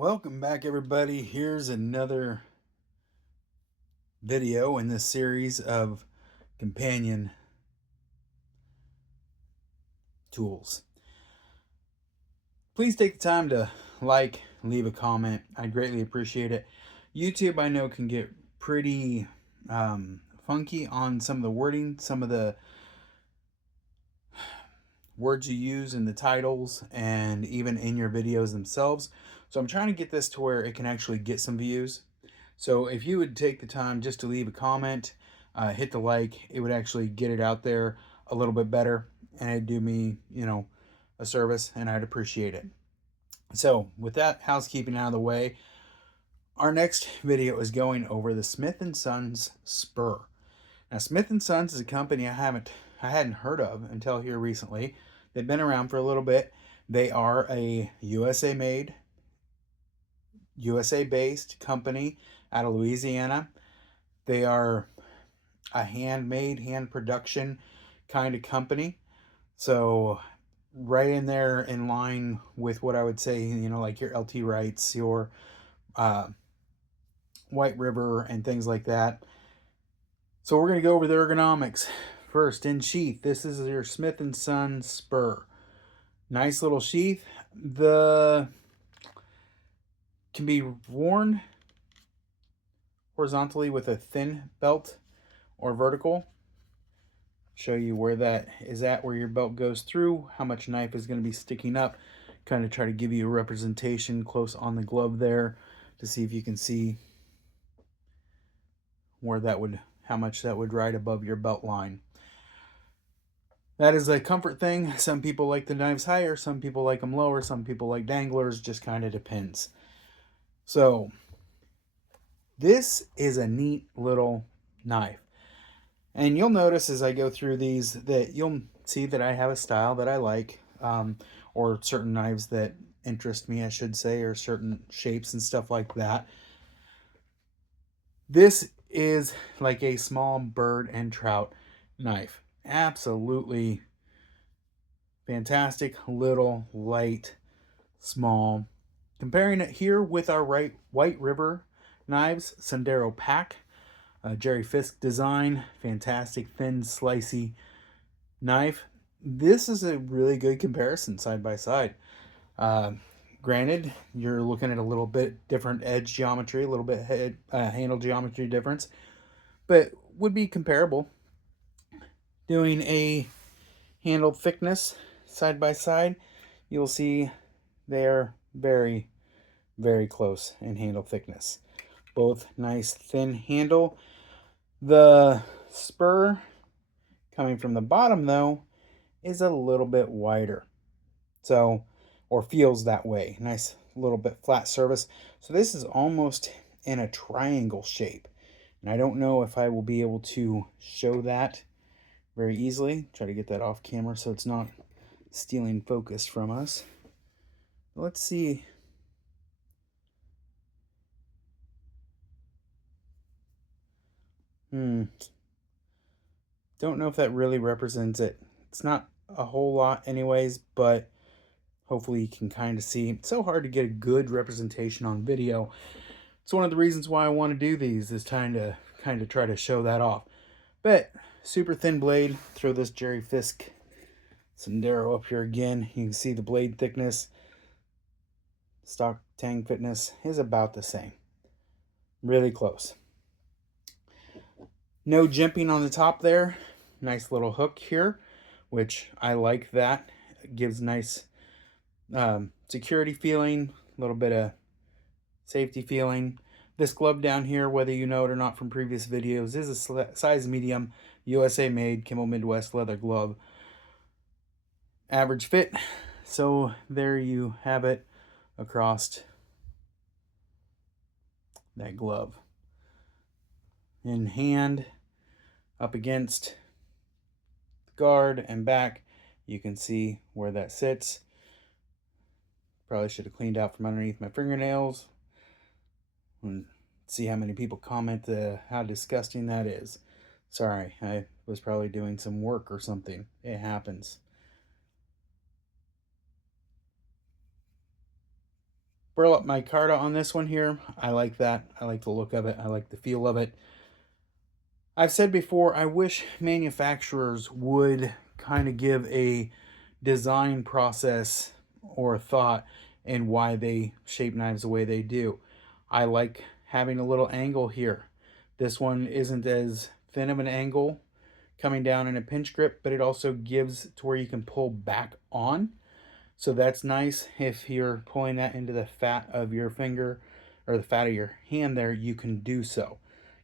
Welcome back, everybody. Here's another video in this series of companion tools. Please take the time to leave a comment. I greatly appreciate it. YouTube, I know, can get pretty funky on some of the wording, some of the words you use in the titles, and even in your videos themselves. So I'm trying to get this to where it can actually get some views. So if you would take the time just to leave a comment, hit the like, it would actually get it out there a little bit better, and it'd do me, a service, and I'd appreciate it. So with that housekeeping out of the way, our next video is going over the Smith and Sons Spur. Now, Smith and Sons is a company I hadn't heard of until here recently. They've been around for a little bit. They are a USA made, USA based company out of Louisiana. They are a handmade, hand production kind of company. So right in there in line with what I would say, like your LT Wrights, your White River and things like that. So we're going to go over the ergonomics. First, in sheath, this is your Smith and Sons Spur. Nice little sheath. The can be worn horizontally with a thin belt or vertical. Show you where that is at, where your belt goes through, how much knife is going to be sticking up. Kind of try to give you a representation close on the glove there to see if you can see where that would, how much that would ride above your belt line. That is a comfort thing. Some people like the knives higher, some people like them lower, some people like danglers, just kind of depends. So this is a neat little knife. And you'll notice as I go through these that you'll see that I have a style that I like, or certain knives that interest me, I should say, or certain shapes and stuff like that. This is like a small bird and trout knife. Absolutely fantastic, little, light, small. Comparing it here with our White River knives, Sendero Pack, Jerry Fisk design, fantastic thin slicey knife. This is a really good comparison side by side. Granted, you're looking at a little bit different edge geometry, a little bit handle geometry difference, but would be comparable. Doing a handle thickness side by side, you'll see they're very, very close in handle thickness. Both nice thin handle. The spur coming from the bottom, though, is a little bit wider. So, or feels that way. Nice little bit flat surface. So this is almost in a triangle shape. And I don't know if I will be able to show that very easily. Try to get that off camera so it's not stealing focus from us. Let's see. Don't know if that really represents it. It's not a whole lot anyways, but hopefully you can kind of see. It's so hard to get a good representation on video. It's one of the reasons why I want to do these, is trying to kind of try to show that off. But super thin blade. Throw this Jerry Fisk Sendero up here again. You can see the blade thickness. Stock tang fitness is about the same. Really close. No jimping on the top there. Nice little hook here, which I like that. It gives nice security feeling, a little bit of safety feeling. This glove down here, whether you know it or not from previous videos, is a size medium, USA made, Kimmel Midwest leather glove. Average fit. So there you have it across that glove. In hand, up against the guard and back, you can see where that sits. Probably should have cleaned out from underneath my fingernails. And see how many people comment how disgusting that is. Sorry, I was probably doing some work or something. It happens. burl up micarta on this one here. I like that. I like the look of it. I like the feel of it. I've said before, I wish manufacturers would kind of give a design process or thought in why they shape knives the way they do. I like having a little angle here. This one isn't as thin of an angle coming down in a pinch grip, but it also gives to where you can pull back on. So that's nice. If you're pulling that into the fat of your finger or the fat of your hand there, you can do so.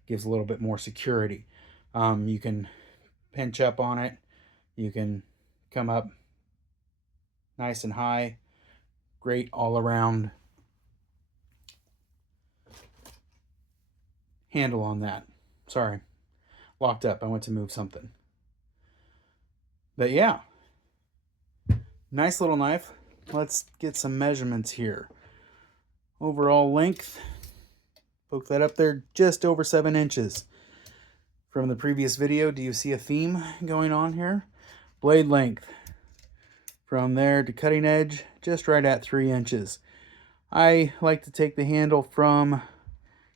Gives a little bit more security. You can pinch up on it. You can come up nice and high. Great all around handle on that. Sorry, locked up. I went to move something. But yeah, nice little knife. Let's get some measurements here. Overall length, poke that up there, just over 7 inches. From the previous video, do you see a theme going on here? Blade length, from there to cutting edge, just right at 3 inches. I like to take the handle from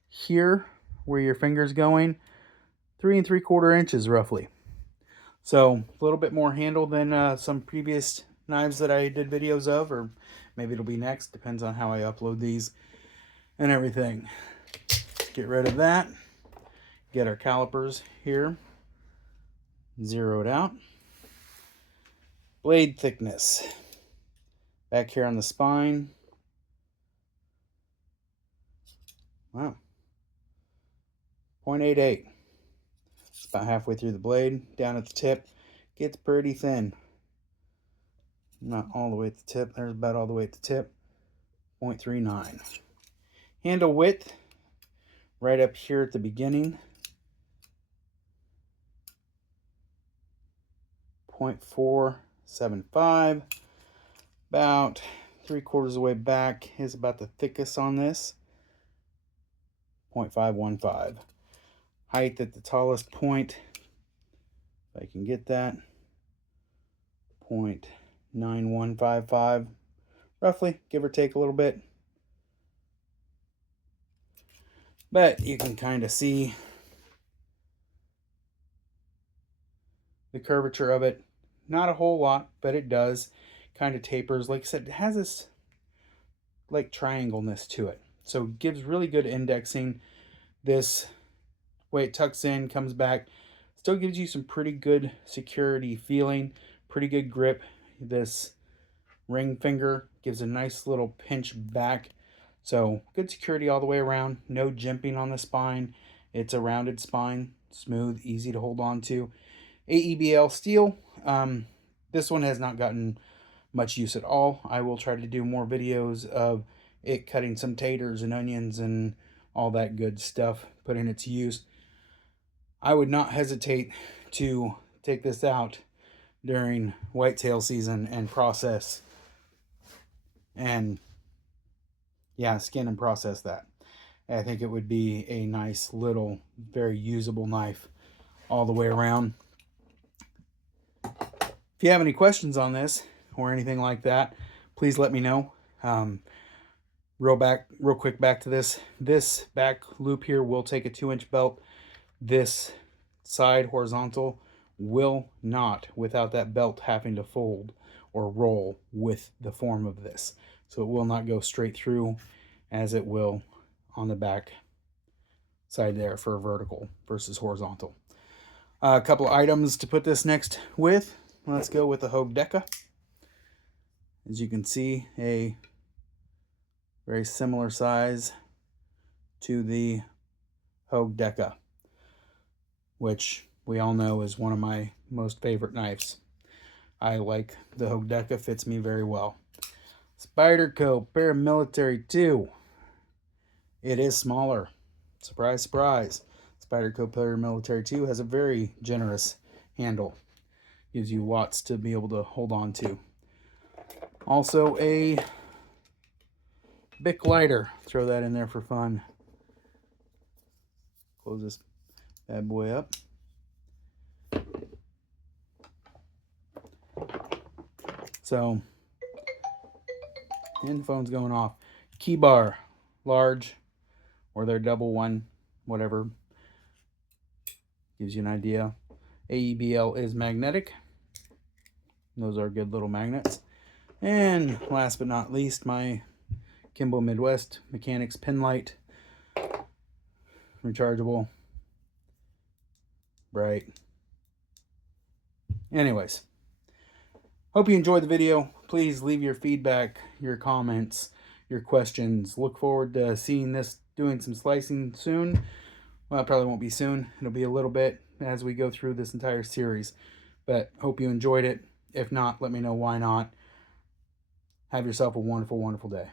here, where your finger's going, 3 3/4 inches roughly. So a little bit more handle than some previous knives that I did videos of, or maybe it'll be next, depends on how I upload these and everything. Get rid of that. Get our calipers here zeroed out. Blade thickness. Back here on the spine. Wow. 0.88. It's about halfway through the blade. Down at the tip. Gets pretty thin. Not all the way at the tip. There's about all the way at the tip. 0.39. Handle width. Right up here at the beginning. 0.475. About 3/4 of the way back is about the thickest on this. 0.515. Height at the tallest point, if I can get that, 0.9155, roughly, give or take a little bit. But you can kind of see the curvature of it. Not a whole lot, but it does. Kind of tapers. Like I said, it has this like triangleness to it. So it gives really good indexing. This way it tucks in, comes back, still gives you some pretty good security feeling, pretty good grip. This ring finger gives a nice little pinch back. So good security all the way around. No jimping on the spine. It's a rounded spine, smooth, easy to hold on to. aeb-l steel. This one has not gotten much use at all. I will try to do more videos of it cutting some taters and onions and all that good stuff, put in its use. I would not hesitate to take this out during whitetail season and process and skin and process that. I think it would be a nice little, very usable knife all the way around. If you have any questions on this or anything like that, please let me know. Real quick back to this. This back loop here will take a 2-inch belt. This side horizontal will not, without that belt having to fold or roll with the form of this. So it will not go straight through as it will on the back side there for vertical versus horizontal. A couple of items to put this next with. Let's go with the Hogue Deca. As you can see, a very similar size to the Hogue Deca, which we all know is one of my most favorite knives. I like the Hogue Deca, fits me very well. Spyderco Paramilitary 2. It is smaller. Surprise, surprise. Spyderco Paramilitary 2 has a very generous handle. Gives you lots to be able to hold on to. Also a Bic lighter. Throw that in there for fun. Close this bad boy up. So, and the phone's going off. Key bar, large, or their double one, whatever. Gives you an idea. aeb-l is magnetic. Those are good little magnets. And last but not least, my Kimball Midwest Mechanics pin light. Rechargeable. Bright. Anyways, hope you enjoyed the video. Please leave your feedback, your comments, your questions. Look forward to seeing this, doing some slicing soon. Well, it probably won't be soon. It'll be a little bit as we go through this entire series. But hope you enjoyed it. If not, let me know why not. Have yourself a wonderful, wonderful day.